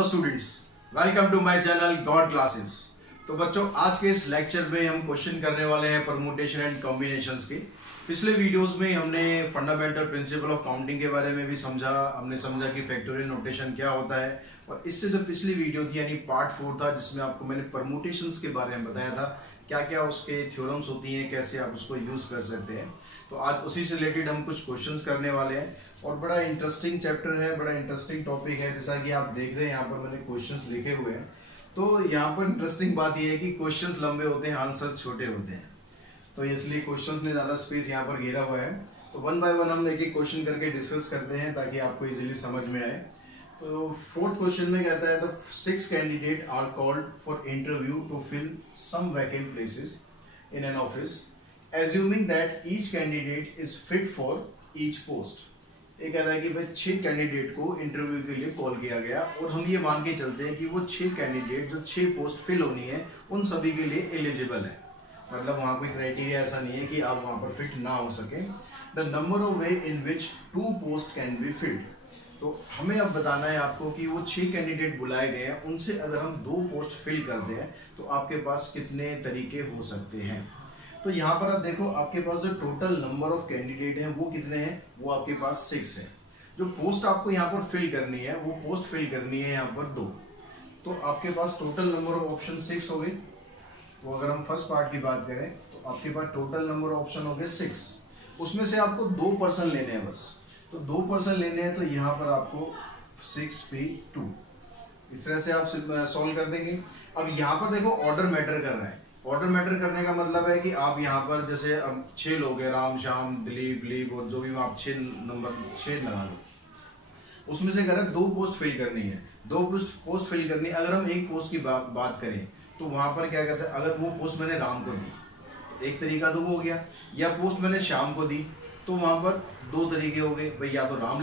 Hello students, welcome to my channel god classes. तो बच्चों, आज के इस लेक्चर में हम क्वेश्चन करने वाले हैं परमुटेशन एंड कॉम्बिनेशंस के। पिछले वीडियोस में हमने फंडामेंटल प्रिंसिपल ऑफ काउंटिंग के बारे में भी समझा। हमने समझा कि फैक्टोरियल नोटेशन क्या होता है, और इससे जो पिछली वीडियो थी यानी पार्ट 4 था, जिसमें आपको मैंने परमुटेशंस के बारे में बताया था, क्या क्या उसके थ्योरम्स होती हैं, कैसे आप उसको यूज कर सकते हैं। तो आज उसी से रिलेटेड हम कुछ क्वेश्चंस करने वाले हैं, और बड़ा इंटरेस्टिंग चैप्टर है, बड़ा इंटरेस्टिंग टॉपिक है। जैसा कि आप देख रहे हैं यहाँ पर मैंने क्वेश्चंस लिखे हुए हैं। तो यहाँ पर इंटरेस्टिंग बात यह है कि क्वेश्चंस लंबे होते हैं, आंसर छोटे होते हैं, तो इसलिए क्वेश्चंस ने ज्यादा स्पेस यहाँ पर घेरा हुआ है। तो वन बाय वन हम एक एक क्वेश्चन करके डिस्कस करते हैं ताकि आपको इजीली समझ में आए। तो फोर्थ क्वेश्चन में कहता है, the 6 candidate are called for interview to fill some vacant places in an office, assuming that each candidate is fit for each post। ये कह रहा है कि भाई 6 कैंडिडेट को इंटरव्यू के लिए कॉल किया गया, और हम ये मान के चलते हैं कि वो 6 कैंडिडेट जो 6 पोस्ट फिल होनी है उन सभी के लिए एलिजिबल है। मतलब वहाँ कोई क्राइटेरिया ऐसा नहीं है कि आप वहाँ पर फिट ना हो सके। The number of way in which 2 post can be filled. तो हमें अब बताना है आपको कि वो 6 कैंडिडेट बुलाए गए हैं, उनसे अगर हम 2 पोस्ट फिल करते हैं तो आपके पास कितने तरीके हो सकते हैं। तो यहाँ पर आप देखो, आपके पास जो टोटल नंबर ऑफ कैंडिडेट हैं वो कितने हैं, वो आपके पास 6 है। जो पोस्ट आपको यहाँ पर फिल करनी है, वो पोस्ट फिल करनी है यहाँ पर 2। तो आपके पास टोटल नंबर ऑफ ऑप्शन 6 हो गए। तो अगर हम फर्स्ट पार्ट की बात करें तो आपके पास टोटल नंबर ऑफ ऑप्शन हो गए 6। उसमें से आपको 2 पर्सन लेने हैं बस। तो 2 पर्सन लेने हैं, तो यहाँ पर आपको 6p2 इस तरह से आप सॉल्व कर देंगे। अब यहाँ पर देखो, ऑर्डर मैटर कर रहा है। ऑर्डर मैटर करने का मतलब है कि आप यहाँ पर जैसे 6 लोग हैं, राम श्याम दिलीप लीप, और जो भी आप 6 नंबर 6 लगा लो। उसमें से कह रहा है 2 पोस्ट फिल करनी है, 2 पोस्ट फिल करनी है। अगर हम एक पोस्ट की बात करें तो वहां पर क्या कहते हैं, अगर वो पोस्ट मैंने राम को दी, एक तरीका तो वो हो गया, या पोस्ट मैंने श्याम को दी, तो वहां पर 2 तरीके हो गए भाई। या तो राम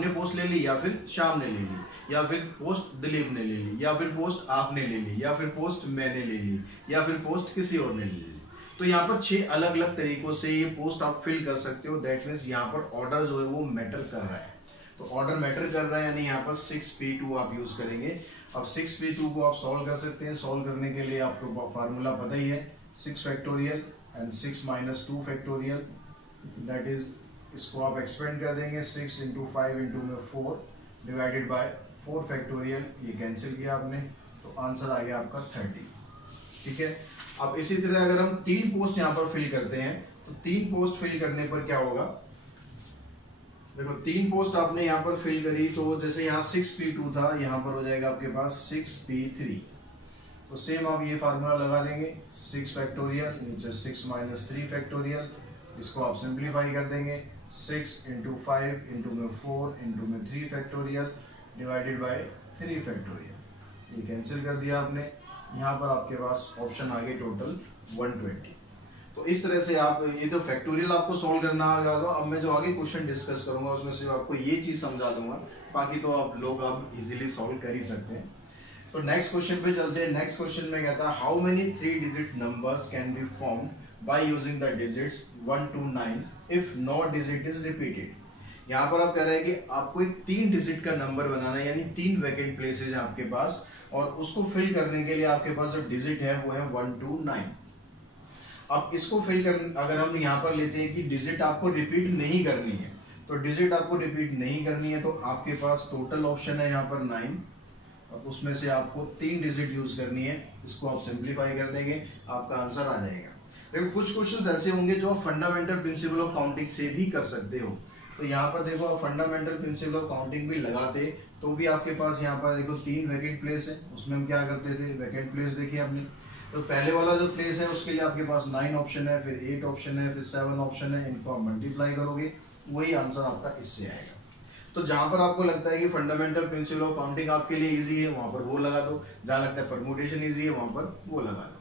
ने पोस्ट ले ली, या फिर श्याम ने ले ली, या फिर पोस्ट दिलीप ने ले ली, या फिर पोस्ट आपने ले ली, या फिर पोस्ट मैंने ले ली, या फिर पोस्ट किसी और ने ले ली। तो यहाँ पर 6 अलग अलग तरीकों से ये पोस्ट आप फिल कर सकते हो। दैट मीन्स यहाँ पर ऑर्डर जो है वो मैटर कर रहा है। तो ऑर्डर मैटर कर रहा है, यानी यहाँ पर 6p2 आप यूज करेंगे। अब 6p2 को आप सॉल्व कर सकते हैं। सॉल्व करने के लिए आपको फार्मूला पता ही है, 6 factorial and 6 - 2 factorial. That is, इसको आप एक्सपेंड कर देंगे, 6 × 5 × 4 डिवाइडेड बाय 4 फैक्टोरियल। ये कैंसिल किया आपने, तो आंसर आ गया आपका 30। ठीक है। अब इसी तरह अगर हम 3 पोस्ट यहाँ पर फिल करते हैं, तो 3 पोस्ट फिल करने पर क्या होगा, देखो 3 पोस्ट आपने यहाँ पर फिल करी, तो जैसे यहाँ 6p2 था, यहाँ पर हो जाएगा आपके पास 6p3। तो सेम आप ये फार्मूला लगा देंगे, 6 फैक्टोरियल नीचे 6 - 3 फैक्टोरियल। इसको आप सिंप्लीफाई कर देंगे, 6 × 5 × 4 × 3 फैक्टोरियल डिवाइडेड बाय 3 फैक्टोरियल। ये कैंसिल कर दिया आपने। यहाँ पर आपके पास ऑप्शन आ गए टोटल 120। तो इस तरह से आप ये तो फैक्टोरियल आपको सॉल्व करना आ जाएगा। अब मैं जो आगे क्वेश्चन डिस्कस करूंगा उसमें से आपको ये चीज समझा दूंगा, बाकी तो आप इजीली सॉल्व कर ही सकते हैं। तो नेक्स्ट क्वेश्चन पे चलते हैं। नेक्स्ट क्वेश्चन में कहता है, how many 3 digit numbers can be formed by using the digits 1 to 9 if no digit is repeated. यहाँ पर आप कह रहे हैं कि आपको एक 3 डिजिट का नंबर बनाना है, यानी 3 वैकेंट प्लेसेज हैं आपके पास, और उसको फिल करने के लिए आपके पास जो डिजिट है वो है 1 to 9। अब इसको फिल कर, अगर हम यहाँ पर लेते हैं कि डिजिट आपको रिपीट नहीं करनी है, तो डिजिट आपको रिपीट नहीं करनी है, तो आपके पास टोटल ऑप्शन है यहाँ पर 9। अब उसमें से आपको 3 डिजिट यूज करनी है। इसको आप सिंप्लीफाई कर देंगे, आपका आंसर आ जाएगा। देखो कुछ क्वेश्चंस ऐसे होंगे जो आप फंडामेंटल प्रिंसिपल ऑफ काउंटिंग से भी कर सकते हो। तो यहाँ पर देखो, आप फंडामेंटल प्रिंसिपल ऑफ काउंटिंग भी लगाते तो भी आपके पास यहाँ पर देखो 3 वैकेंट प्लेस है। उसमें हम क्या करते थे, वैकेंट प्लेस देखिए आपने, तो पहले वाला जो प्लेस है उसके लिए आपके पास 9 ऑप्शन है, फिर 8 ऑप्शन है, फिर 7 ऑप्शन है। इनको आप मल्टीप्लाई करोगे, वही आंसर आपका इससे आएगा। तो जहां पर आपको लगता है कि फंडामेंटल प्रिंसिपल ऑफ काउंटिंग आपके लिए इजी है, वहां पर वो लगा दो। जहां लगता है परमुटेशन इजी है, वहां पर वो लगा दो।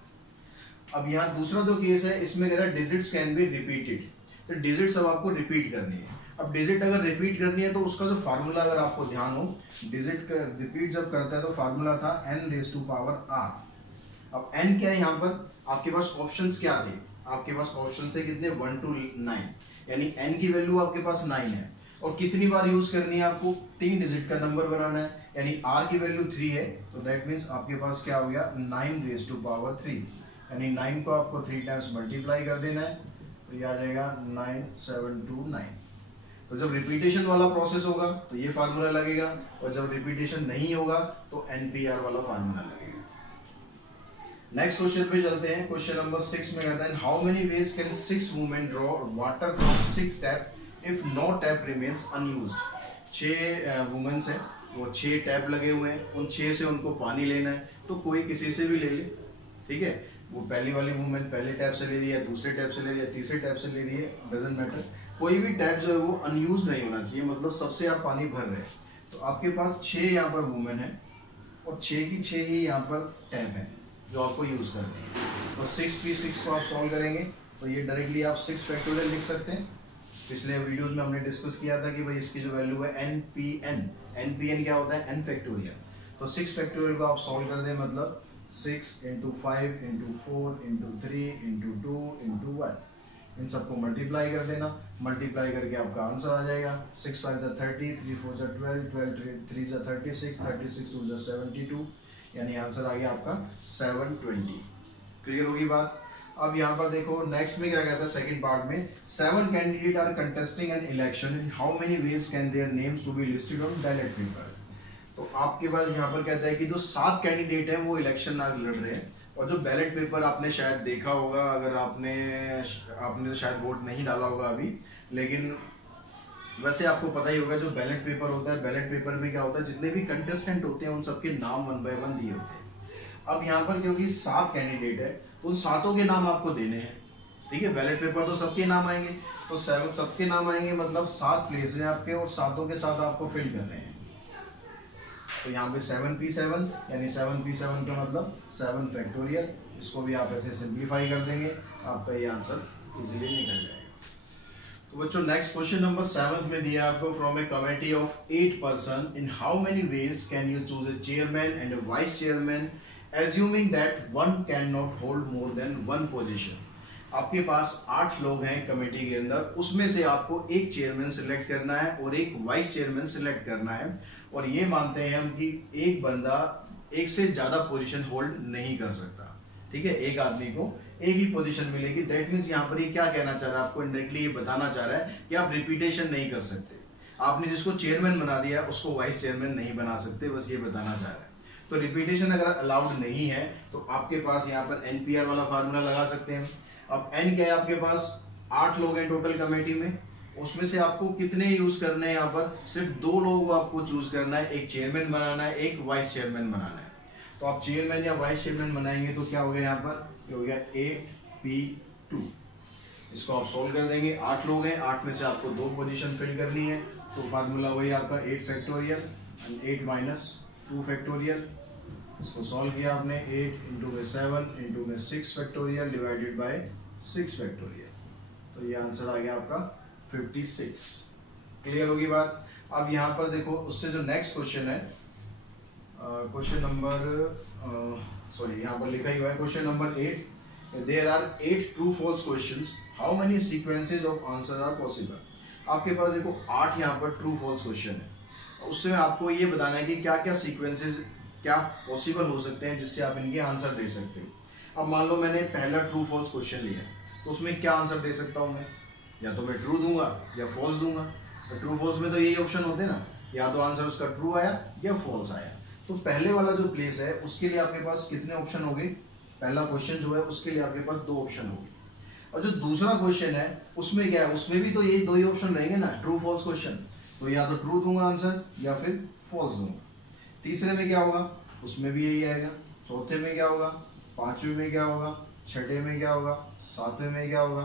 अब यहाँ दूसरा जो केस है, इसमें कह रहा है डिजिट्स कैन बी रिपीटेड। तो डिजिट्स अब आपको रिपीट करनी है। अब डिजिट अगर रिपीट करनी है तो उसका जो फार्मूला, अगर आपको ध्यान हो, डिजिट का रिपीट जब करता है तो फार्मूला था n⁻r। अब n क्या है, यहाँ पर आपके पास ऑप्शंस क्या थे, आपके पास ऑप्शन थे कितने, 1 to 9, यानी n की वैल्यू आपके पास 9 है, और कितनी बार यूज करनी है आपको, 3 डिजिट का नंबर बनाना है, यानी r की वैल्यू 3 है तो दैट मीन्स आपके पास क्या हो गया 9 रेज टू पावर 3, यानी 9 को आपको 3 टाइम्स मल्टीप्लाई कर देना है तो ये आ जाएगा 9729। तो जब रिपीटेशन वाला प्रोसेस होगा तो ये फार्मूला लगेगा और जब रिपीटेशन नहीं होगा तो NPR वाला फार्मूला लगेगा। नेक्स्ट क्वेश्चन पे चलते हैं। क्वेश्चन नंबर 6 में कहता है how many ways can 6 women draw water from 6 tap if no tap remains unused. 6 womens हैं, वो 6 टैप लगे हुए हैं, उन 6 से उनको पानी लेना है तो कोई किसी से भी ले ले, ठीक है। वो पहली वाली वुमेन पहले टैप से ले रही है, दूसरे टैप से ले रही है, तीसरे टैप से ले रही है, डजंट मैटर, कोई भी टैप जो है वो अनयूज नहीं होना चाहिए, मतलब सबसे आप पानी भर रहे हैं। तो आपके पास 6 यहाँ पर वुमेन है और 6 की 6 ही यहाँ पर टैप है जो आपको यूज करनी है। तो 6p6 को आप सॉल्व करेंगे तो ये डायरेक्टली आप 6 फैक्टोरियल लिख सकते हैं। पिछले वीडियोस में हमने डिस्कस किया था कि भाई इसकी जो वैल्यू है NPN क्या होता है, n फैक्टोरियल। तो 6 फैक्टोरियल को आप सॉल्व कर दें, मतलब 6 × 5 × 4 × 3 × 2 × 1, इन सबको मल्टीप्लाई कर देना। मल्टीप्लाई करके आपका आंसर आ जाएगा 6 5 30, 3 4 12, 12 3 36, 36 2 72, यानी आंसर आ गया आपका 720। क्लियर होगी बात। अब यहाँ पर देखो नेक्स्ट में क्या कहता है, सेकंड पार्ट में 7 candidate are contesting an election, in how many ways can their names to be listed on ballot paper. तो आपके पास यहाँ पर कहता है कि जो 7 कैंडिडेट हैं वो इलेक्शन लड़ रहे हैं, और जो बैलेट पेपर आपने शायद देखा होगा, अगर आपने तो शायद वोट नहीं डाला होगा अभी, लेकिन वैसे आपको पता ही होगा जो बैलेट पेपर होता है, बैलेट पेपर में क्या होता है, जितने भी कंटेस्टेंट होते हैं उन सबके नाम 1 बाय 1 दिए होते हैं। अब यहाँ पर क्योंकि 7 कैंडिडेट है तो उन 7 के नाम आपको देने हैं, ठीक है। बैलेट पेपर तो सबके नाम आएंगे, तो 7 सबके नाम आएंगे, मतलब 7 प्लेस है आपके और 7 के साथ आपको फिल करने हैं। तो यहाँ पे 7p7 यानी 7p7 का मतलब 7 फैक्टोरियल, इसको भी आप ऐसे सिंप्लीफाई कर देंगे, आपका ये आंसर इजीली निकल जाएगा। तो बच्चों नेक्स्ट क्वेश्चन नंबर 7 में दिया आपको, from A committee of 8 person in how many ways can you choose a chairman and A vice chairman assuming that one can not hold more than 1 position. आपके पास 8 लोग हैं कमेटी के अंदर, उसमें से आपको एक चेयरमैन सिलेक्ट करना है और एक वाइस चेयरमैन सिलेक्ट करना है, और ये मानते हैं हम कि एक बंदा एक से ज्यादा पोजीशन होल्ड नहीं कर सकता, ठीक है। एक आदमी को एक ही पोजीशन मिलेगी। दैट मीन्स यहाँ पर ये क्या कहना चाह रहा है, आपको इनडायरेक्टली ये बताना चाह रहा है कि आप रिपीटेशन नहीं कर सकते। आपने जिसको चेयरमैन बना दिया उसको वाइस चेयरमैन नहीं बना सकते, बस ये बताना चाह रहा है। तो रिपीटेशन अगर अलाउड नहीं है तो आपके पास यहाँ पर NPR वाला फार्मूला लगा सकते हैं। अब n क्या है, आपके पास 8 लोग हैं टोटल कमेटी में, उसमें से आपको कितने यूज करने हैं, यहाँ पर सिर्फ 2 लोगों को आपको चूज करना है, एक चेयरमैन बनाना है, एक वाइस चेयरमैन बनाना है। तो आप चेयरमैन या वाइस चेयरमैन बनाएंगे तो क्या हो गया, यहाँ पर ये हो गया 8p2। इसको आप सोल्व कर देंगे, 8 लोग हैं, 8 में से आपको 2 पोजीशन फिल करनी है, तो फार्मूला वही आपका 8 फैक्टोरियल एंड 8 - 2 फैक्टोरियल। इसको सॉल्व किया आपने, 8 × 7 × 6 फैक्टोरियल डिवाइडेड बाय 6 फैक्टोरियल, तो ये आंसर आ गया आपका 56। क्लियर होगी बात। अब यहाँ पर देखो उससे जो नेक्स्ट क्वेश्चन है, क्वेश्चन नंबर सॉरी यहाँ पर लिखा ही हुआ है question number 8, there are 8 true false questions, how many sequences of answer are possible. आपके पास देखो 8 यहाँ पर ट्रू फॉल्स क्वेश्चन है, उससे आपको ये बताना है कि क्या क्या सीक्वेंसेस क्या पॉसिबल हो सकते हैं जिससे आप इनके आंसर दे सकते हो। अब मान लो मैंने पहला ट्रू फॉल्स क्वेश्चन लिया, तो उसमें क्या आंसर दे सकता हूँ मैं, या तो मैं ट्रू दूंगा या फॉल्स दूंगा। तो ट्रू फॉल्स में तो यही ऑप्शन होते हैं ना, या तो आंसर उसका ट्रू आया या फॉल्स आया। तो पहले वाला जो प्लेस है उसके लिए आपके पास कितने ऑप्शन हो गए, पहला क्वेश्चन जो है उसके लिए आपके पास 2 ऑप्शन हो गए। और जो दूसरा क्वेश्चन है उसमें क्या है, उसमें भी तो ये 2 ही ऑप्शन रहेंगे ना, ट्रू फॉल्स क्वेश्चन, तो या तो ट्रू दूंगा आंसर या फिर फॉल्स दूंगा। तीसरे में क्या होगा, उसमें भी यही आएगा। चौथे में क्या होगा, 5वें में क्या होगा, 6ठे में क्या होगा, 7वें में क्या होगा,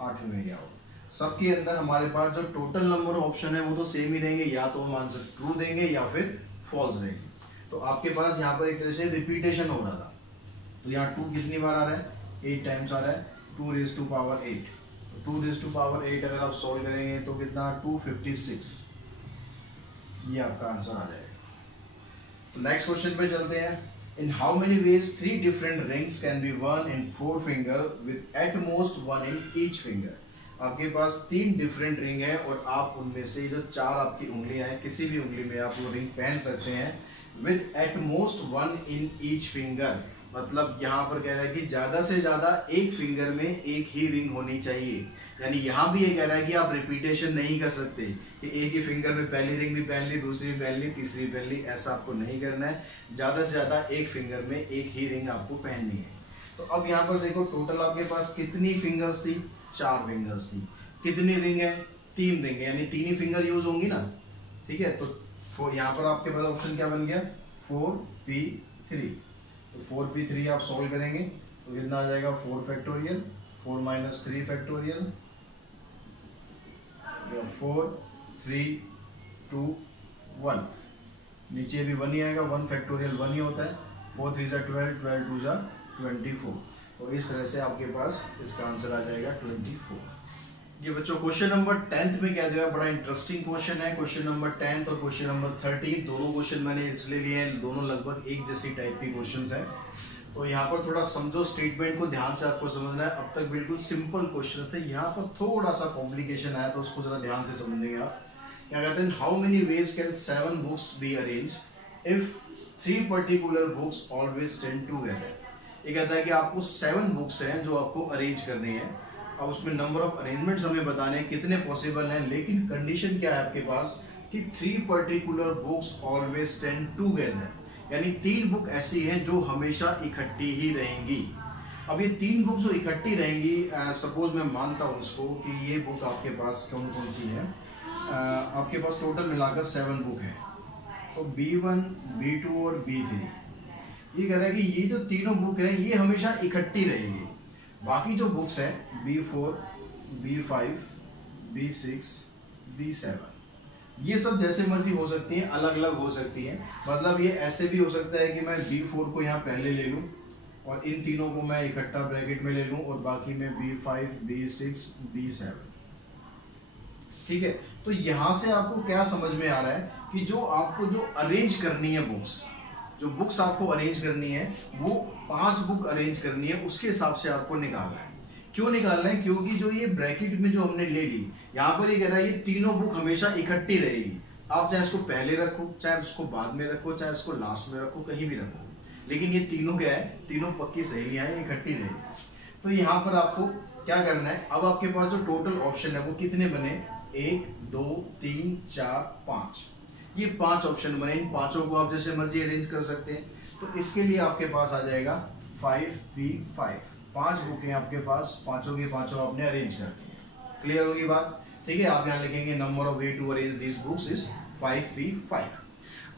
8वें में क्या होगा। सबके अंदर हमारे पास जो टोटल नंबर ऑप्शन है वो तो सेम ही रहेंगे, या तो हम आंसर ट्रू देंगे या फिर फॉल्स देंगे। तो आपके पास यहाँ पर एक तरह से रिपीटेशन हो रहा था, तो यहाँ 2 कितनी बार आ रहा है, 8 टाइम्स आ रहा है, 2⁻8। 2⁻8 अगर आप सॉल्व करेंगे तो कितना, 256, ये आपका आंसर आ जाएगा। तो नेक्स्ट क्वेश्चन पे चलते हैं। इन how many veg 3 different rings can be one in 4 finger with at most 1 in each finger. आपके पास 3 डिफरेंट रिंग है और आप उनमें से जो 4 आपकी उंगलियां हैं किसी भी उंगली में आप वो रिंग पहन सकते हैं with at most 1 in each finger. मतलब यहाँ पर कह रहा है कि ज्यादा से ज्यादा एक फिंगर में एक ही रिंग होनी चाहिए। यानी यहाँ भी ये कह रहा है कि आप रिपीटेशन नहीं कर सकते कि एक ही फिंगर में पहली रिंग भी पहन ली, दूसरी भी पहन ली, तीसरी पहन ली, ऐसा आपको नहीं करना है। ज्यादा से ज्यादा एक फिंगर में एक ही रिंग आपको पहननी है। तो अब यहाँ पर देखो टोटल आपके पास कितनी फिंगर्स थी, 4 फिंगर्स थी। कितनी रिंग है, 3 रिंग है, यानी 3 ही फिंगर यूज होंगी ना। ठीक है, तो यहाँ पर आपके पास ऑप्शन क्या बन गया, 4p3। तो 4p3 आप सॉल्व करेंगे तो कितना आ जाएगा, 4 फैक्टोरियल, 4 माइनस 3 फैक्टोरियल, 4 3 2 1, नीचे भी 1 ही आएगा, 1 फैक्टोरियल 1 ही होता है। 4 3 जा 12, 12 2 जा 24। तो इस तरह से आपके पास इसका आंसर आ जाएगा 24। ये बच्चों क्वेश्चन नंबर 10th में क्या दिया, बड़ा इंटरेस्टिंग क्वेश्चन है। क्वेश्चन नंबर 10th और क्वेश्चन नंबर 13 दोनों क्वेश्चन मैंने इसलिए लिए हैं, दोनों लगभग एक जैसी टाइप की क्वेश्चंस हैं। तो यहाँ पर थोड़ा समझो, स्टेटमेंट को ध्यान से आपको समझना है। अब तक बिल्कुल सिंपल क्वेश्चन थे, यहाँ पर थोड़ा सा कॉम्प्लिकेशन आया तो उसको जरा ध्यान से समझेंगे आप। क्या कहते हैं, how many ways can 7 books be arrange if 3 particular books always stand together. ये कहता है कि आपको 7 बुक्स हैं जो आपको अरेंज करनी है। अब उसमें नंबर ऑफ अरेंजमेंट्स हमें बताने हैं कितने पॉसिबल हैं, लेकिन कंडीशन क्या है आपके पास कि 3 particular books always stand together, यानी 3 बुक ऐसी हैं जो हमेशा इकट्ठी ही रहेंगी। अब ये 3 बुक जो इकट्ठी रहेंगी, सपोज मैं मानता हूँ इसको कि ये बुक आपके पास कौन कौन सी है, आपके पास टोटल मिलाकर 7 बुक है। तो B1, B2 और B3, ये कह रहा है कि ये जो तीनों बुक हैं ये हमेशा इकट्ठी रहेगी। बाकी जो बुक्स हैं B4, B5, B6, B7, ये सब जैसे मर्जी हो सकती हैं, अलग अलग हो सकती हैं। मतलब ये ऐसे भी हो सकता है कि मैं B4 को यहाँ पहले ले लूँ और इन तीनों को मैं इकट्ठा ब्रैकेट में ले लूँ और बाकी में B5, B6, B7। ठीक है, तो यहाँ से आपको क्या समझ में आ रहा है कि जो आपको जो अरेंज करनी है बुक्स, जो बुक्स आपको अरेंज करनी है वो 5 बुक अरेंज करनी है, उसके हिसाब से आपको निकालना है। क्यों निकालना है, क्योंकि जो ये ब्रैकेट में जो हमने ले ली, यहाँ पर ये कह रहा है ये तीनों बुक हमेशा इकट्ठी रहेगी। आप चाहे इसको पहले रखो, चाहे इसको बाद में रखो, चाहे इसको लास्ट में रखो, कहीं भी रखो, लेकिन ये तीनों क्या है, तीनों पक्की सहेलियां हैं, इकट्ठी रहेगी। तो यहाँ पर आपको क्या करना है, अब आपके पास जो टोटल ऑप्शन है वो कितने बने, 1 2 3 4 5, ये 5 ऑप्शन बने। इन पांचों को आप जैसे मर्जी अरेंज कर सकते हैं। तो इसके लिए आपके पास आ जाएगा 5p5, 5 बुकें आपके पास, पांचों के पांचों आपने अरेंज कर दी है। क्लियर होगी बात। ठीक है, आप यहाँ लिखेंगे number of way to arrange this books is 5p5।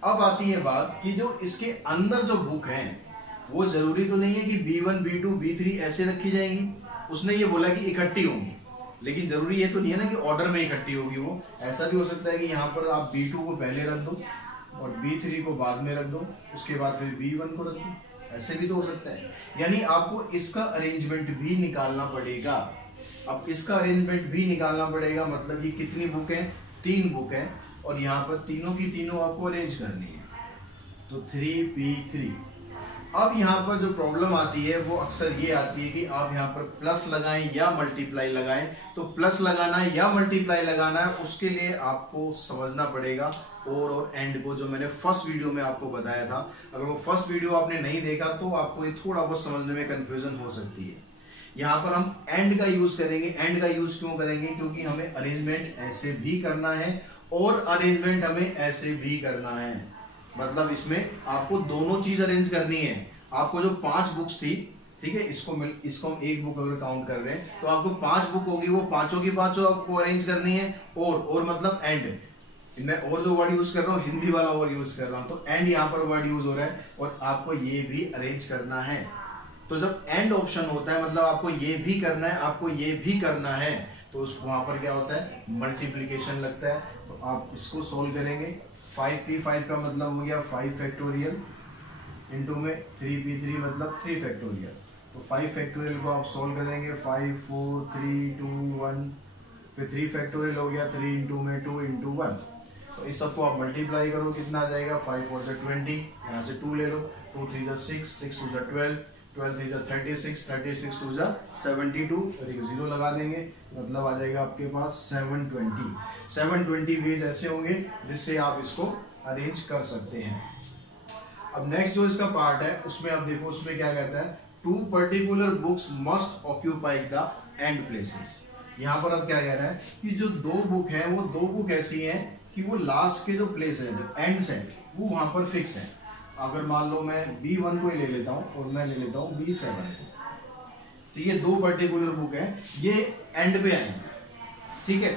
अब आती है बात कि जो इसके अंदर जो बुक है वो जरूरी तो नहीं है कि B1, B2, B3 ऐसे रखी जाएंगी। उसने ये बोला कि इकट्ठी होंगी, लेकिन जरूरी ये तो नहीं है ना कि ऑर्डर में इकट्ठी होगी। वो ऐसा भी हो सकता है कि यहाँ पर आप B2 को पहले रख दो और B3 को बाद में रख दो, उसके बाद फिर B1 को रख दो, ऐसे भी तो हो सकता है। यानी आपको इसका अरेंजमेंट भी निकालना पड़ेगा। अब इसका अरेंजमेंट भी निकालना पड़ेगा, मतलब ये कितनी बुक है, 3 बुक है और यहाँ पर तीनों की तीनों आपको अरेंज करनी है। तो 3p3। अब यहाँ पर जो प्रॉब्लम आती है वो अक्सर ये आती है कि आप यहाँ पर प्लस लगाएं या मल्टीप्लाई लगाएं। तो प्लस लगाना है या मल्टीप्लाई लगाना है, उसके लिए आपको समझना पड़ेगा और एंड को, जो मैंने फर्स्ट वीडियो में आपको बताया था। अगर वो फर्स्ट वीडियो आपने नहीं देखा तो आपको ये थोड़ा बहुत समझने में कंफ्यूजन हो सकती है। यहाँ पर हम एंड का यूज करेंगे। एंड का यूज क्यों करेंगे, क्योंकि हमें अरेंजमेंट ऐसे भी करना है और अरेंजमेंट हमें ऐसे भी करना है। मतलब इसमें आपको दोनों चीज अरेंज करनी है। आपको जो 5 बुक्स थी, ठीक है, इसको हम 1 बुक अगर काउंट कर रहे हैं तो आपको 5 बुक होगी, वो पांचों की पांचों आपको अरेंज करनी है। और मतलब एंड, मैं और जो वर्ड यूज कर रहा हूँ हिंदी वाला वर्ड यूज कर रहा हूँ, तो एंड यहाँ पर वर्ड यूज हो रहा है और आपको ये भी अरेंज करना है। तो जब एंड ऑप्शन होता है मतलब आपको ये भी करना है, आपको ये भी करना है, तो वहां पर क्या होता है, मल्टीप्लीकेशन लगता है। तो आप इसको सोल्व करेंगे। 5p5 का मतलब हो गया 5 फैक्टोरियल इंटू में 3p3 मतलब 3 फैक्टोरियल। तो 5 फैक्टोरियल को आप सोल्व करेंगे, 5 4 3 2 1, फिर 3 फैक्टोरियल हो गया 3 इंटू में 2 इंटू 1। तो इस सबको आप मल्टीप्लाई करो, कितना आ जाएगा, 5 4 से 20, यहाँ से 2 ले लो, 2 3 6, 6 2 12, 12 3 36, 36 2 72 और एक 0 लगा देंगे, मतलब आ जाएगा आपके पास 720 वेज ऐसे होंगे जिससे आप इसको अरेंज कर सकते हैं। अब नेक्स्ट जो इसका पार्ट है उसमें आप देखो, उसमें क्या कहता है, 2 particular books must occupy the end places. यहाँ पर अब क्या कह रहा है कि जो 2 बुक है वो 2 बुक ऐसी हैं कि वो लास्ट के जो प्लेस है, जो एंड सेट, वो वहां पर फिक्स है। अगर मान लो मैं B1 को ही ले लेता हूँ और मैं ले लेता हूँ B7 को, तो ये 2 पर्टिकुलर बुक है, ये एंड पे आएंगे, ठीक है।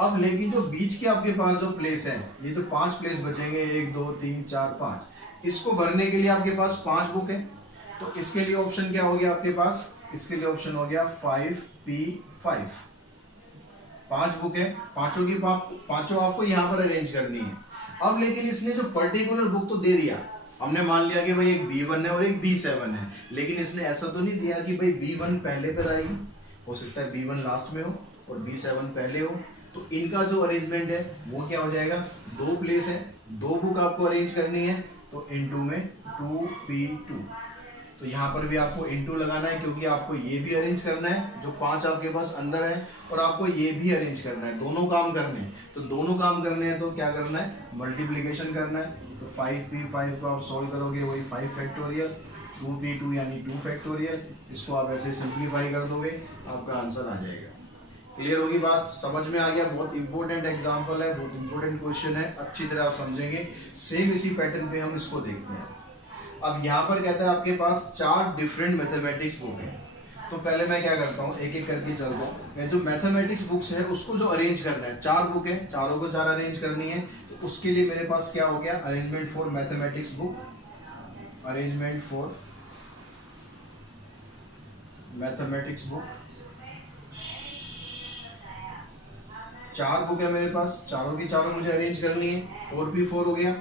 अब लेकिन जो बीच के आपके पास जो प्लेस है, ये तो 5 प्लेस बचेंगे, 1 2 3 4 5, इसको भरने के लिए आपके पास 5 बुक है, तो इसके लिए ऑप्शन क्या हो गया आपके पास, इसके लिए ऑप्शन हो गया 5P5। 5 बुक है, पांचों आपको यहाँ पर अरेंज करनी है। अब लेकिन इसने जो पर्टिकुलर बुक तो दे दिया, हमने मान लिया कि भाई एक B1 है और एक B7 है, लेकिन इसने ऐसा तो नहीं दिया कि भाई B1 पहले पर आएगी, हो सकता है B1 लास्ट में हो और B7 पहले हो, तो इनका जो अरेंजमेंट है वो क्या हो जाएगा, 2 प्लेस है, 2 बुक आपको अरेंज करनी है, तो इनटू में 2P2, तो यहाँ पर भी आपको इनटू लगाना है क्योंकि आपको ये भी अरेंज करना है जो 5 आपके पास अंदर है, और आपको ये भी अरेंज करना है, दोनों काम करने हैं। तो दोनों काम करने हैं तो क्या करना है, मल्टीप्लीकेशन करना है। तो 5P5 को आप सॉल्व करोगे, वही 5 फैक्टोरियल, 2P2 यानी 2 फैक्टोरियल, इसको आप ऐसे सिंप्लीफाई कर दोगे, आपका आंसर आ जाएगा। क्लियर होगी बात, समझ में आ गया। बहुत इंपॉर्टेंट एग्जाम्पल है, बहुत इंपॉर्टेंट क्वेश्चन है, अच्छी तरह आप समझेंगे। सेम इसी पैटर्न पे हम इसको देखते हैं। अब यहाँ पर कहता है आपके पास 4 डिफरेंट मैथमेटिक्स बुक है, तो पहले मैं क्या करता हूँ, एक एक करके चलता हूँ। जो मैथमेटिक्स बुक्स है उसको जो अरेंज करना है, 4 बुक है, चारों को 4 अरेंज करनी है, तो उसके लिए मेरे पास क्या हो गया, arrangement for mathematics book, arrangement for mathematics book. 4 book है मेरे पास, चारों की चारों मुझे अरेंज करनी है, 4P4 हो गया।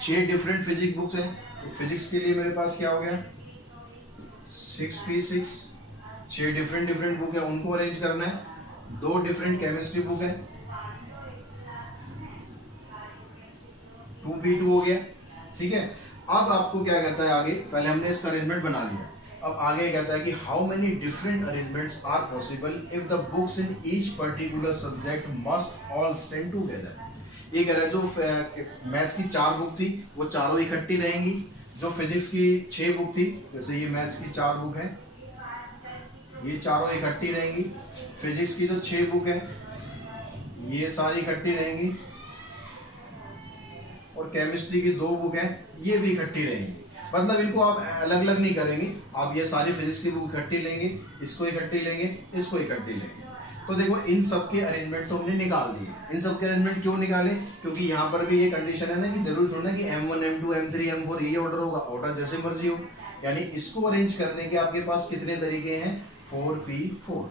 6 डिफरेंट फिजिक्स बुक्स हैं, तो फिजिक्स के लिए मेरे पास क्या हो गया, 6P6। 6 डिफरेंट बुक है, उनको अरेंज करना है। 2 डिफरेंट केमिस्ट्री बुक है, 2P2 हो गया, ठीक है। अब आपको क्या कहता है आगे, पहले हमने इसका अरेंजमेंट बना लिया, अब आगे कहता है कि how many different arrangements are possible if the books in each particular subject must all stand together. ये कह रहा है जो मैथ्स की 4 बुक थी वो चारों इकट्ठी रहेंगी, जो फिजिक्स की 6 बुक थी, जैसे ये मैथ्स की 4 बुक है, ये चारों इकट्ठी रहेंगी। फिजिक्स की जो 6 बुक है ये सारी इकट्ठी रहेंगी, और केमिस्ट्री की 2 बुक है ये भी इकट्ठी रहेंगी। मतलब इनको आप अलग अलग नहीं करेंगे, आप ये सारी फिजिक्स की बुक इकट्ठी लेंगे, इसको इकट्ठी लेंगे, इसको इकट्ठी लेंगे। तो देखो इन सब के अरेंजमेंट तो हमने निकाल दिए। इन सब के अरेंजमेंट क्यों निकाले, क्योंकि यहाँ पर भी ये कंडीशन है ना कि जरूर थोड़ा कि M1 M2 M3 M4 ये ऑर्डर होगा, ऑर्डर जैसे मर्जी हो। यानी इसको अरेंज करने के आपके पास कितने तरीके हैं, 4P4।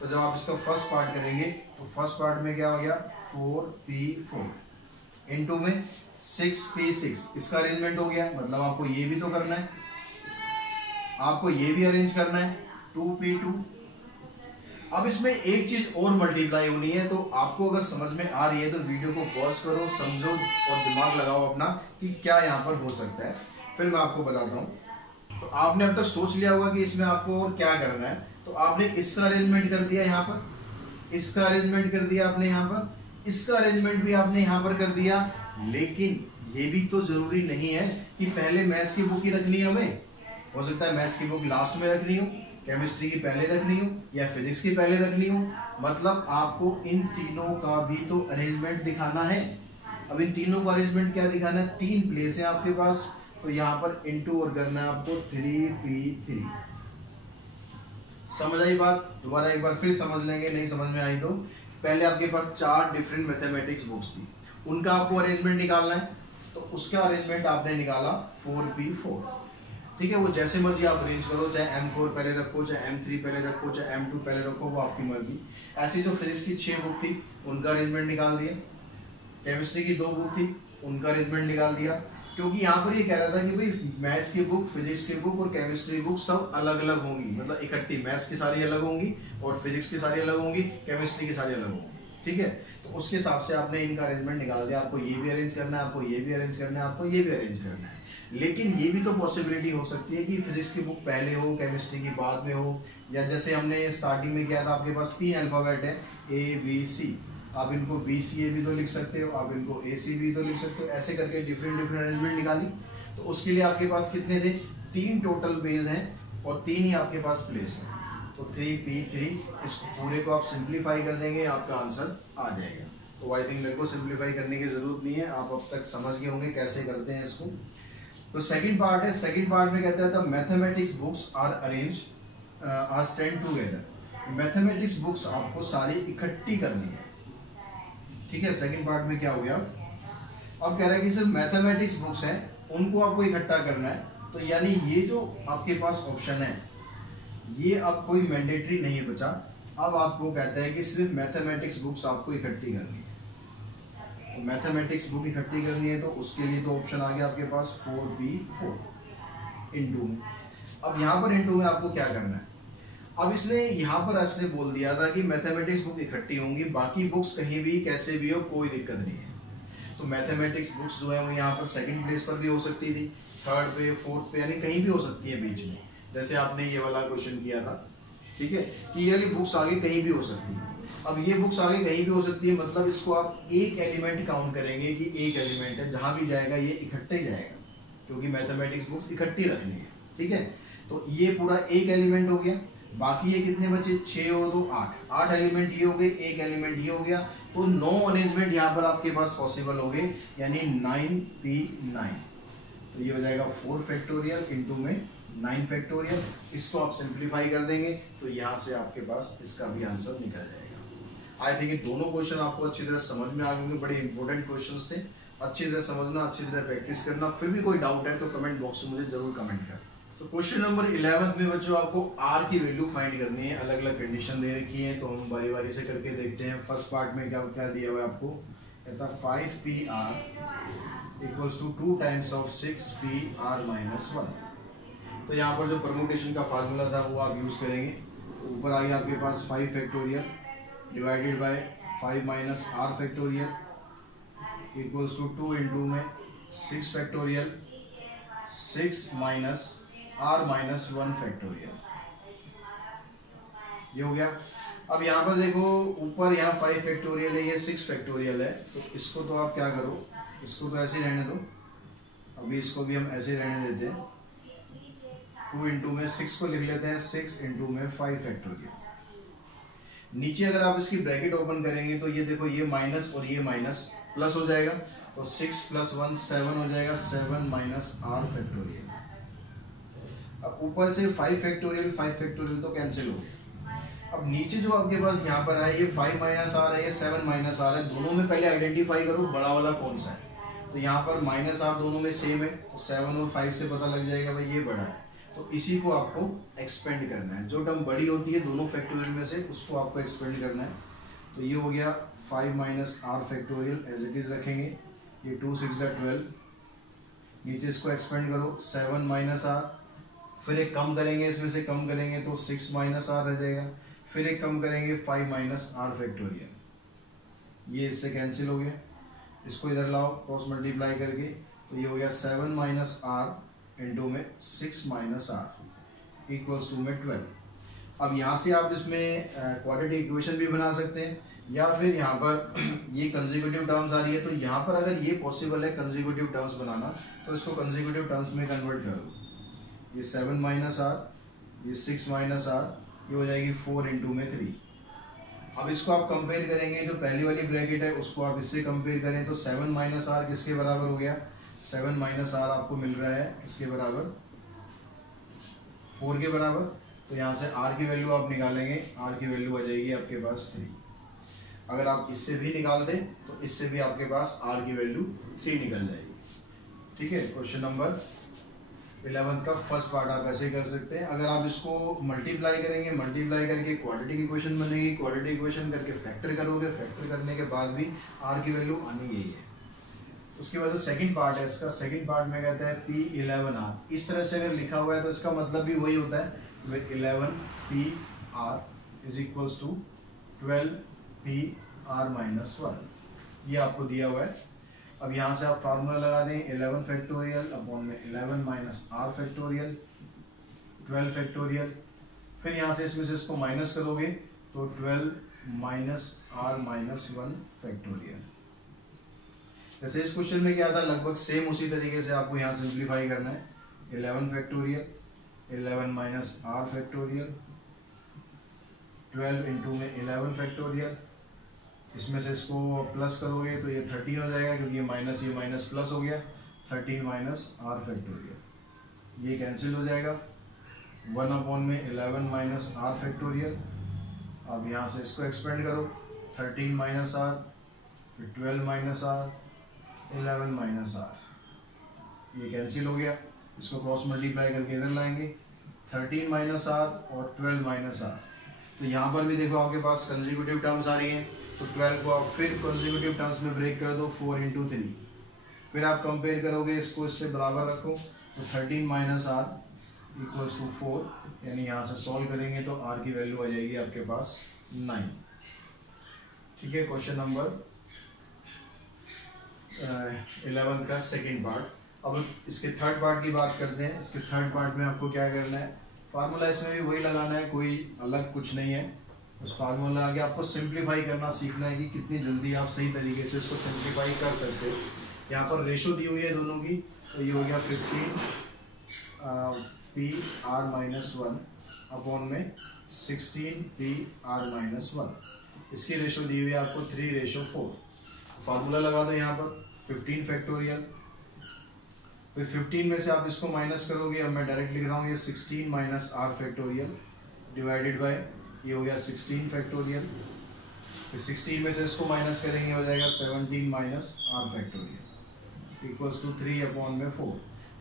तो जब आप इसका फर्स्ट पार्ट करेंगे तो फर्स्ट पार्ट में क्या हो गया, 4P4 इनटू में 6P6, इसका अरेंजमेंट हो गया। मतलब आपको ये भी तो करना है, आपको ये भी अरेंज करना है, 2P2। अब इसमें एक चीज और मल्टीप्लाई होनी है, तो आपको अगर समझ में आ रही है तो वीडियो को पॉज करो, समझो और दिमाग लगाओ अपना कि क्या यहाँ पर हो सकता है, फिर मैं आपको बताता हूँ। तो आपने अब तक सोच लिया होगा कि इसमें आपको और क्या करना है, तो आपने इसका अरेंजमेंट कर दिया यहाँ पर, इसका अरेंजमेंट कर दिया आपने यहाँ पर, इसका अरेंजमेंट भी आपने यहाँ पर कर दिया। लेकिन ये भी तो जरूरी नहीं है कि पहले मैथ्स की बुक ही रखनी है हमें, हो सकता है मैथ्स की बुक लास्ट में रखनी हो, केमिस्ट्री की पहले रखनी हो, या फिजिक्स की पहले रखनी हो। मतलब आपको इन तीनों का भी तो अरेंजमेंट दिखाना है। अब इन तीनों का अरेंजमेंट क्या दिखाना है, 3 प्लेस है आपके पास, तो यहाँ पर इनटू और करना है आपको 3P3। समझ आई बात, दोबारा एक बार फिर समझ लेंगे, नहीं समझ में आई तो। पहले आपके पास 4 डिफरेंट मैथमेटिक्स बुक्स थी, उनका आपको अरेंजमेंट निकालना है, तो उसका अरेंजमेंट आपने निकाला 4P4, ठीक है। वो जैसे मर्जी आप अरेंज करो, चाहे M4 पहले रखो, चाहे M3 पहले रखो, चाहे M2 पहले रखो, वो आपकी मर्जी। ऐसी जो फिजिक्स की 6 बुक थी उनका अरेंजमेंट निकाल दिया, केमिस्ट्री की 2 बुक थी उनका अरेंजमेंट निकाल दिया, क्योंकि यहाँ पर ये कह रहा था कि भाई मैथ्स की बुक, फिजिक्स की बुक और केमिस्ट्री बुक सब अलग अलग होंगी, मतलब इकट्ठी। मैथ्स की सारी अलग होंगी और फिजिक्स की सारी अलग होंगी, केमिस्ट्री की सारी अलग होंगी, ठीक है। तो उसके हिसाब से आपने इनका अरेंजमेंट निकाल दिया, आपको ये भी अरेंज करना है, आपको ये भी अरेंज करना है, आपको ये भी अरेंज करना है। लेकिन ये भी तो पॉसिबिलिटी हो सकती है कि फिजिक्स की बुक पहले हो, केमिस्ट्री की बाद में हो, या जैसे हमने स्टार्टिंग में किया था आपके पास 3 अल्फ़ाबेट है ABC, आप इनको BCA भी तो लिख सकते हो, आप इनको AC भी तो लिख सकते हो, ऐसे करके डिफरेंट डिफरेंट अरेंजमेंट निकाली। तो उसके लिए आपके पास कितने थे? 3 टोटल पेज हैं और 3 ही आपके पास प्लेस है। तो 3P3, इस पूरे को आप सिंप्लीफाई कर देंगे, आपका आंसर आ जाएगा। तो आई थिंक मेरे को सिंप्लीफाई करने की जरूरत नहीं है, आप अब तक समझ गए होंगे कैसे करते हैं इसको। तो सेकंड पार्ट है, सेकंड पार्ट में कहता है the mathematics books are arranged are stand together. Mathematics books आपको सारी इकट्ठी करनी है, ठीक है। सेकंड पार्ट में क्या हो गया, अब कह रहा है कि सिर्फ मैथमेटिक्स बुक्स हैं उनको आपको इकट्ठा करना है। तो यानी ये जो आपके पास ऑप्शन है ये अब कोई मैंडेटरी नहीं बचा, अब आपको कहता है कि सिर्फ मैथमेटिक्स बुक्स आपको इकट्ठी करनी है। तो मैथमेटिक्स बुक इकट्ठी करनी है तो उसके लिए तो ऑप्शन आ गया आपके पास 4B4 इनटू में। अब यहाँ पर इनटू में आपको क्या करना है, अब इसने यहाँ पर ऐसे बोल दिया था कि मैथमेटिक्स बुक इकट्ठी होंगी, बाकी बुक्स कहीं भी कैसे भी हो कोई दिक्कत नहीं है। तो मैथमेटिक्स बुक्स जो है वो यहाँ पर सेकंड प्लेस पर भी हो सकती थी, थर्ड पे, फोर्थ पे, यानी कहीं भी हो सकती है बीच में, जैसे आपने ये वाला क्वेश्चन किया था, ठीक है, कि ये वाली बुक्स आगे कहीं भी हो सकती है। अब ये बुक्स आगे कहीं भी हो सकती है मतलब इसको आप एक एलिमेंट काउंट करेंगे कि एक एलिमेंट है, जहां भी जाएगा ये इकट्ठे जाएगा, क्योंकि मैथमेटिक्स बुक्स इकट्ठी रखनी है, ठीक है। तो ये पूरा एक एलिमेंट हो गया, बाकी ये कितने बचे, 6 और 2 8 एलिमेंट ये हो गए, एक एलिमेंट ये हो गया, तो 9 अरेंजमेंट यहाँ पर आपके पास पॉसिबल हो गए, यानी 9P9। तो ये हो जाएगा 4 फैक्टोरियल इंटू में 9 फैक्टोरियल। इसको आप सिंप्लीफाई कर देंगे तो यहाँ से आपके पास इसका भी आंसर निकल जाएगा। आई थिंक ये दोनों क्वेश्चन आपको अच्छी तरह समझ में आ गए होंगे, बड़े इंपॉर्टेंट क्वेश्चंस थे, अच्छी तरह समझना, अच्छी तरह प्रैक्टिस करना। फिर भी कोई डाउट है तो कमेंट बॉक्स में मुझे जरूर कमेंट करें। तो क्वेश्चन नंबर 11 में बच्चों आपको R की वैल्यू फाइंड करनी है, अलग अलग कंडीशन दे रखी है, तो हम बारी बारी से करके देखते हैं। फर्स्ट पार्ट में क्या क्या दिया हुआ है आपको, कहता 5PR equals to 2 times of 6PR minus 1। तो यहाँ पर जो परमुटेशन का फार्मूला था वो आप यूज करेंगे। तो ऊपर आ गया आपके पास 5 factorial divided by 5 minus R factorial equals to 2 into में 6 factorial 6 minus R minus 1 factorial, ये हो गया। अब यहाँ पर देखो ऊपर यहाँ 5 फैक्टोरियल है, ये 6 फैक्टोरियल है, तो इसको तो आप क्या करो, इसको तो ऐसे रहने दो, अभी इसको भी हम ऐसे रहने देते हैं। 2 इंटू में 6 को लिख लेते हैं 6 इंटू में 5 फैक्टोरियल। नीचे अगर आप इसकी ब्रैकेट ओपन करेंगे तो ये देखो ये माइनस और ये माइनस प्लस हो जाएगा, तो 6 प्लस 1 7 हो जाएगा, 7 माइनस R फैक्टोरियल। अब ऊपर से 5 फैक्टोरियल तो कैंसिल हो गया। अब नीचे जो आपके पास यहाँ पर है ये 5 माइनस R है, ये 7 माइनस R है, दोनों में पहले आइडेंटिफाई करो बड़ा वाला कौन सा है। तो यहाँ पर माइनस R दोनों में सेम है, तो 7 और 5 से पता लग जाएगा भाई ये बड़ा है, तो इसी को आपको एक्सपेंड करना है। जो टर्म बड़ी होती है दोनों फैक्टोरियल में से उसको आपको एक्सपेंड करना है। तो ये हो गया 5 minus R factorial as it is रखेंगे, ये 2 6 12, नीचे इसको एक्सपेंड करो 7 माइनस R, फिर एक कम करेंगे, इसमें से कम करेंगे तो 6 माइनस R रह जाएगा, फिर एक कम करेंगे 5 माइनस R फैक्टोरियल, ये इससे कैंसिल हो गया। इसको इधर लाओ क्रॉस मल्टीप्लाई करके, तो ये हो गया 7 माइनस R इंटू में 6 माइनस R इक्वल्स टू में 12। अब यहाँ से आप इसमें क्वाड्रेटिक इक्वेशन भी बना सकते हैं, या फिर यहाँ पर ये कंसेक्यूटिव टर्म्स आ रही है, तो यहाँ पर अगर ये पॉसिबल है कंसेक्यूटिव टर्म्स बनाना तो इसको कंसेक्यूटिव टर्म्स में कन्वर्ट कर दो। ये 7 माइनस R, ये 6 माइनस R, ये हो जाएगी 4 इंटू में 3। अब इसको आप कंपेयर करेंगे, जो पहली वाली ब्रैकेट है उसको आप इससे कंपेयर करें तो 7 माइनस R किसके बराबर हो गया, 7 माइनस R आपको मिल रहा है किसके बराबर, 4 के बराबर। तो यहाँ से R की वैल्यू आप निकालेंगे, R की वैल्यू आ जाएगी आपके पास 3। अगर आप इससे भी निकाल दें तो इससे भी आपके पास R की वैल्यू 3 निकल जाएगी, ठीक है। क्वेश्चन नंबर 11 का फर्स्ट पार्ट आप ऐसे कर सकते हैं। अगर आप इसको मल्टीप्लाई करेंगे, मल्टीप्लाई करके क्वाड्रेटिक इक्वेशन बनेगी, क्वाड्रेटिक इक्वेशन करके फैक्टर करोगे, फैक्टर करने के बाद भी R की वैल्यू आनी यही है। उसके बाद जो सेकंड पार्ट है इसका, सेकंड पार्ट में कहता है P11R, इस तरह से अगर लिखा हुआ है तो इसका मतलब भी वही होता है, 11PR is equals to 12PR minus 1, ये आपको दिया हुआ है। अब यहाँ से आप फार्मूला लगा दें 11 फैक्टोरियल अपॉन में 11 माइनस आर फैक्टोरियल 12 फैक्टोरियल। फिर यहाँ से इसमें से इसको माइनस करोगे तो 12 माइनस आर माइनस 1 फैक्टोरियल। जैसे इस क्वेश्चन में क्या था, लगभग सेम उसी तरीके से आपको यहाँ सिंप्लीफाई करना है। 11 factorial 11 minus R factorial 12 into में 11 फैक्टोरियल। इसमें से इसको प्लस करोगे तो ये 13 हो जाएगा, क्योंकि ये माइनस प्लस हो गया। 13 माइनस आर फैक्टोरियल, ये कैंसिल हो जाएगा। 1 अपॉन में 11 माइनस आर फैक्टोरियल। अब यहाँ से इसको एक्सपेंड करो, 13 माइनस आर, फिर 12 माइनस आर, 11 माइनस आर, ये कैंसिल हो गया। इसको क्रॉस मल्टीप्लाई करके इधर लाएंगे, 13 माइनस आर और 12 माइनस आर। तो यहाँ पर भी देखो आपके पास कंसेक्यूटिव टर्म्स आ रही हैं, तो 12 को आप फिर कंसेक्यूटिव टर्म्स में ब्रेक कर दो, 4 इंटू 3। फिर आप कंपेयर करोगे, इसको इससे बराबर रखो, तो 13 माइनस आर इक्वल्स टू 4, यानी यहाँ से सॉल्व करेंगे तो आर की वैल्यू आ जाएगी आपके पास 9। ठीक है, क्वेश्चन नंबर 11 का सेकेंड पार्ट। अब इसके थर्ड पार्ट की बात करते हैं। इसके थर्ड पार्ट में आपको क्या करना है, फार्मूला इसमें भी वही लगाना है, कोई अलग कुछ नहीं है। उस फार्मूला आगे आपको सिंप्लीफाई करना सीखना है कि कितनी जल्दी आप सही तरीके से इसको सिंप्लीफाई कर सकते हो। यहाँ पर रेशो दी हुई है दोनों की, तो ये हो गया 15 पी आर माइनस 1 अपॉन में 16 पी आर माइनस 1। इसकी रेशो दी हुई है आपको 3:4। फार्मूला लगा दो यहाँ पर 15 फैक्टोरियल, फिर 15 में से आप इसको माइनस करोगे। अब मैं डायरेक्ट लिख रहा हूँ, ये 16 minus R factorial divided by ये हो गया 16 फैक्टोरियल। फिर 16 में से इसको माइनस करेंगे, हो जाएगा 17 minus R factorial equals to 3 upon में 4।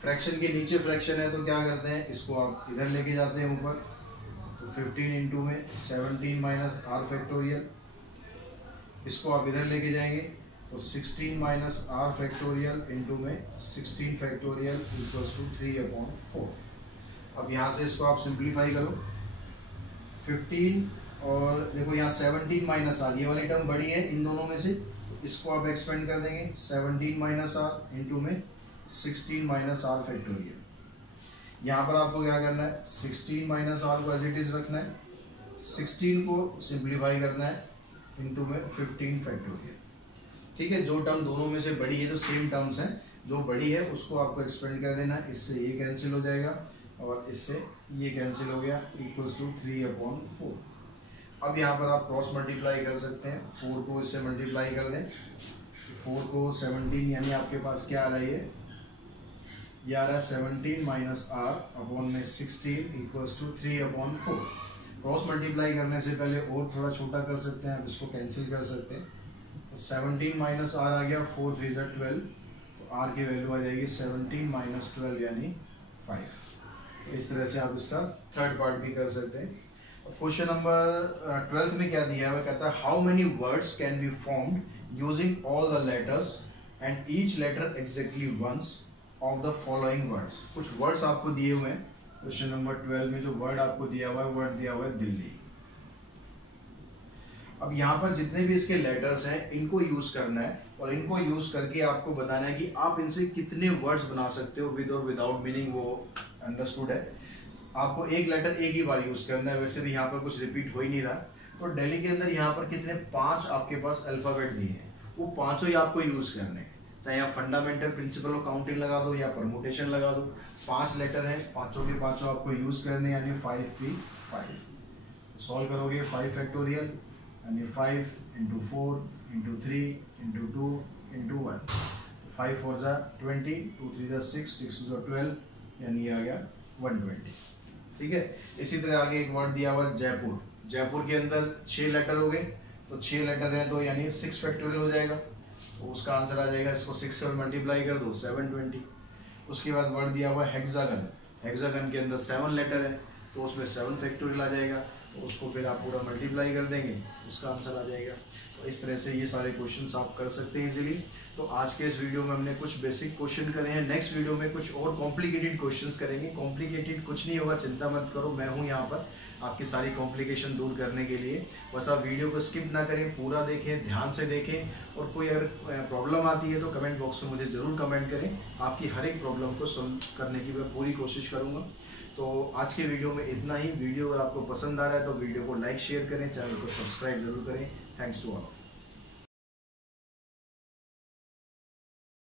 फ्रैक्शन के नीचे फ्रैक्शन है तो क्या करते हैं, इसको आप इधर लेके जाते हैं ऊपर, तो 15 इंटू में 17 माइनस आर फैक्टोरियल, इसको आप इधर लेके जाएंगे तो 16 माइनस आर फैक्टोरियल इंटू में 16 फैक्टोरियल इक्वल्स टू 3 अपॉन 4। अब यहाँ से इसको आप सिंप्लीफाई करो, 15 और देखो यहाँ 17 माइनस आर, ये वाली टर्म बड़ी है इन दोनों में से, इसको आप एक्सपेंड कर देंगे 17 माइनस आर इंटू में 16 माइनस आर फैक्टोरियल। यहाँ पर आपको क्या करना है, 16 माइनस आर को एज इट इज रखना है, 16 को सिंप्लीफाई करना है इंटू में 15 फैक्टोरियल। ठीक है, जो टर्म दोनों में से बड़ी है, जो सेम टर्म्स हैं, जो बड़ी है उसको आपको एक्सपेंड कर देना है। इससे ये कैंसिल हो जाएगा और इससे ये कैंसिल हो गया, इक्वल्स टू 3 अपॉन 4। अब यहाँ पर आप क्रॉस मल्टीप्लाई कर सकते हैं, 4 को इससे मल्टीप्लाई कर दें, 4 को 17, यानी आपके पास क्या आ रहा है, ये आ रहा है 17 माइनस आर अपॉन में 16 equals to 3 upon 4। Cross multiply करने से पहले और थोड़ा छोटा कर सकते हैं, आप इसको कैंसिल कर सकते हैं। तो 17 माइनस आर आ गया, 4 3 ज़ा 12, तो आर की वैल्यू आ जाएगी 17 माइनस 12 यानी 5। इस तरह से आप इसका थर्ड पार्ट भी कर सकते हैं। क्वेश्चन नंबर 12 में क्या दिया है, कहता है how many words can be formed using all the letters and each letter exactly once of the following words. कुछ वर्ड्स आपको दिए हुए हैं क्वेश्चन नंबर 12 में, जो वर्ड आपको दिया हुआ है, वर्ड दिया हुआ है दिल्ली। अब यहाँ पर जितने भी इसके लेटर्स हैं इनको यूज करना है, और इनको यूज करके आपको बताना है कि आप इनसे कितने वर्ड्स बना सकते हो विद और विदाउट मीनिंग, वो अंडरस्टूड है। आपको एक लेटर एक ही बार यूज करना है, वैसे भी यहाँ पर कुछ रिपीट हो ही नहीं रहा। तो दिल्ली के अंदर यहाँ पर कितने 5 आपके पास अल्फाबेट दिए हैं, वो 5 ही आपको यूज करने हैं। चाहे आप फंडामेंटल प्रिंसिपल ऑफ काउंटिंग लगा दो या परमुटेशन लगा दो, 5 लेटर हैं, पांचों के पांचों आपको यूज करने, यानी 5 3 5। सॉल्व करोगे 5 फैक्टोरियल यानी 5 इंटू 4 इंटू 3 इंटू 2 इंटू 1, 5 4 ज़ा 20, 2 3 ज़ा 6, 6 2 ज़ा 12, यानी ये आ गया 120। ठीक है, इसी तरह आगे एक वर्ड दिया हुआ जयपुर। जयपुर के अंदर 6 लेटर हो गए, तो 6 लेटर हैं तो यानी 6 फैक्टोरियल हो जाएगा, तो उसका आंसर आ जाएगा, इसको 6 से मल्टीप्लाई कर दो 720। उसके बाद वर्ड दिया हुआ हेक्सागन। हेक्सागन के अंदर 7 लेटर है तो उसमें 7 फैक्टोरियल आ जाएगा, तो उसको फिर आप पूरा मल्टीप्लाई कर देंगे, उसका आंसर आ जाएगा। तो इस तरह से ये सारे क्वेश्चंस आप कर सकते हैं इजीली। तो आज के इस वीडियो में हमने कुछ बेसिक क्वेश्चन करे हैं। नेक्स्ट वीडियो में कुछ और कॉम्प्लिकेटेड क्वेश्चंस करेंगे। कॉम्प्लिकेटेड कुछ नहीं होगा, चिंता मत करो, मैं हूँ यहाँ पर आपकी सारी कॉम्प्लिकेशन दूर करने के लिए। बस आप वीडियो को स्किप ना करें, पूरा देखें, ध्यान से देखें। और कोई अगर प्रॉब्लम आती है तो कमेंट बॉक्स में मुझे ज़रूर कमेंट करें, आपकी हर एक प्रॉब्लम को सॉल्व करने की मैं पूरी कोशिश करूँगा। तो आज के वीडियो में इतना ही। वीडियो अगर आपको पसंद आ रहा है तो वीडियो को लाइक शेयर करें, चैनल को सब्सक्राइब जरूर करें। Thanks to all.